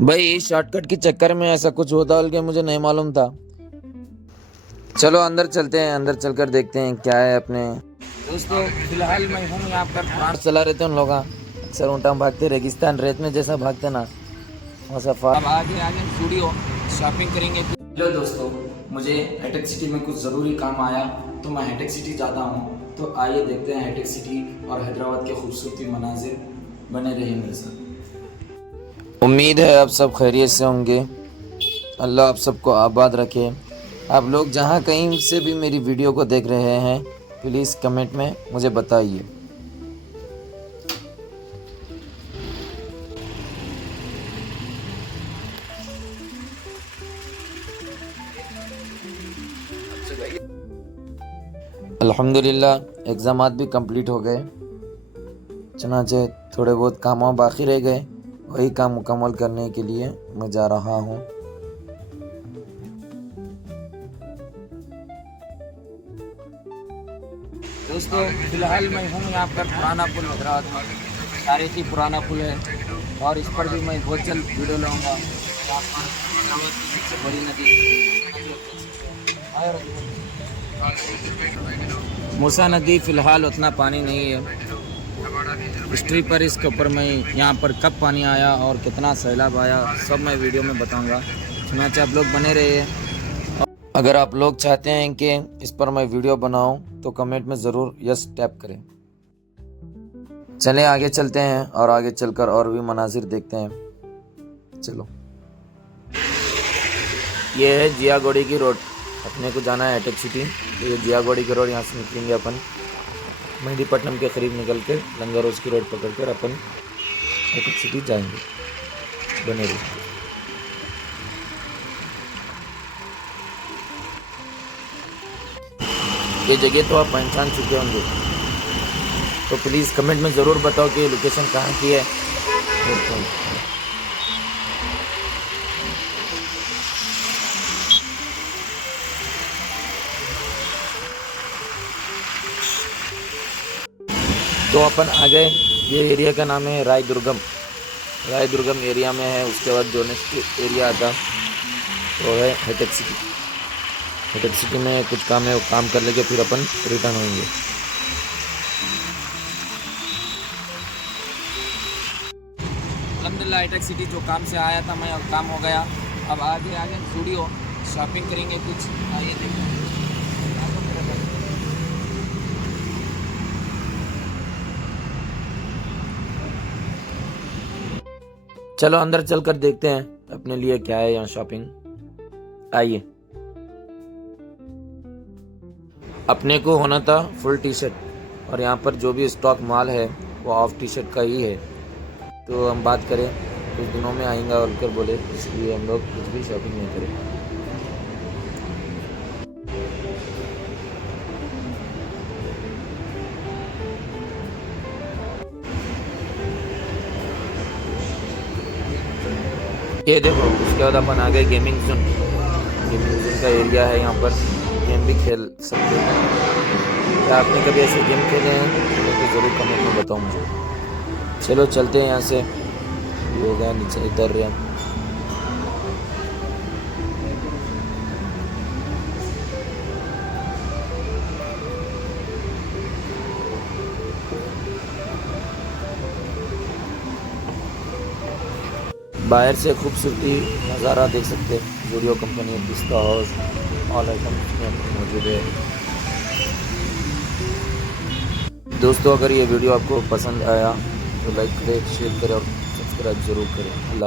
भाई शॉर्टकट के चक्कर में ऐसा कुछ होता बल्कि मुझे नहीं मालूम था। चलो अंदर चलते हैं, अंदर चलकर देखते हैं क्या है अपने। दोस्तों फिलहाल मैं हूँ यहाँ पर फ्रांस चला रहे थे उन लोग अक्सर ऊँटा भागते रेगिस्तान रेत में जैसा भागते ना वैसा। अब आगे आगे स्टूडियो शॉपिंग करेंगे। हेलो दोस्तों, मुझे हाईटेक सिटी में कुछ ज़रूरी काम आया तो मैं हाईटेक सिटी जाता हूँ। तो आइए देखते हैं हाईटेक सिटी और हैदराबाद के खूबसूरती मनाजिर। बने रहिए मेरे साथ। उम्मीद है आप सब खैरियत से होंगे। अल्लाह आप सबको आबाद रखे। आप लोग जहाँ कहीं से भी मेरी वीडियो को देख रहे हैं प्लीज़ कमेंट में मुझे बताइए। अल्हम्दुलिल्लाह एग्ज़ामात भी कंप्लीट हो गए, चनाचे थोड़े बहुत काम बाकी रह गए, वही काम मुकम्मल करने के लिए मैं जा रहा हूँ। दोस्तों फिलहाल मैं हूँ यहाँ पर पुराना पुल हैदराबाद में, तारीखी पुराना पुल है और इस पर भी मैं बहुत जल्द वीडियो लाऊंगा। यहाँ पर हैदराबाद की सबसे बड़ी नदी मूसा नदी फिलहाल उतना पानी नहीं है। हिस्ट्री पर इसके ऊपर मैं यहाँ पर कब पानी आया और कितना सैलाब आया सब मैं वीडियो में बताऊंगा। सुनाचे आप लोग बने रहिए। अगर आप लोग चाहते हैं कि इस पर मैं वीडियो बनाऊं तो कमेंट में ज़रूर यस टैप करें। चलें आगे चलते हैं और आगे चलकर और भी मनाजिर देखते हैं। चलो, ये है जियागोड़ी की रोड, अपने को जाना है हाईटेक सिटी। तो ये जियागोड़ी की रोड, यहाँ से निकलेंगे अपन मेहदीपट्टनम के करीब निकल के लंगारोज की रोड पकड़कर अपन हाईटेक सिटी जाएंगे। बने रहिए। ये जगह तो आप पहचान चुके होंगे, तो प्लीज़ कमेंट में ज़रूर बताओ कि ये लोकेशन कहाँ की है। तो अपन आ गए। ये एरिया का नाम है रायदुर्गम। रायदुर्गम एरिया में है। उसके बाद जो नेक्स्ट एरिया आता वो है हाईटेक सिटी। हाईटेक सिटी में कुछ काम है, वो काम कर लेके फिर अपन रिटर्न होंगे। अल्हम्दुलिल्लाह हाईटेक सिटी जो काम से आया था मैं, अब काम हो गया। अब आगे आगे स्टूडियो शॉपिंग करेंगे कुछ, आइए देखते हैं। चलो अंदर चलकर देखते हैं अपने लिए क्या है यहाँ शॉपिंग। आइए। अपने को होना था फुल टी शर्ट और यहाँ पर जो भी स्टॉक माल है वो ऑफ टी शर्ट का ही है। तो हम बात करें कुछ दिनों में आएंगे और कर बोले, इसलिए हम लोग कुछ भी शॉपिंग नहीं करें। ये देखो, उसके बाद अपन आ गए गेमिंग जोन। गेमिंग जोन का एरिया है, यहाँ पर गेम भी खेल सकते हैं। क्या आपने कभी ऐसे गेम खेले हैं तो ज़रूर कमेंट में बताओ मुझे। चलो चलते हैं यहाँ से। ये हो गया, नीचे उतर रहे हैं। बाहर से खूबसूरती नज़ारा देख सकते हैं। जूडियो कंपनी, पिस्ता हाउस, ऑल आइटम मौजूद है। दोस्तों अगर ये वीडियो आपको पसंद आया तो लाइक करें, शेयर करें और सब्सक्राइब ज़रूर करें।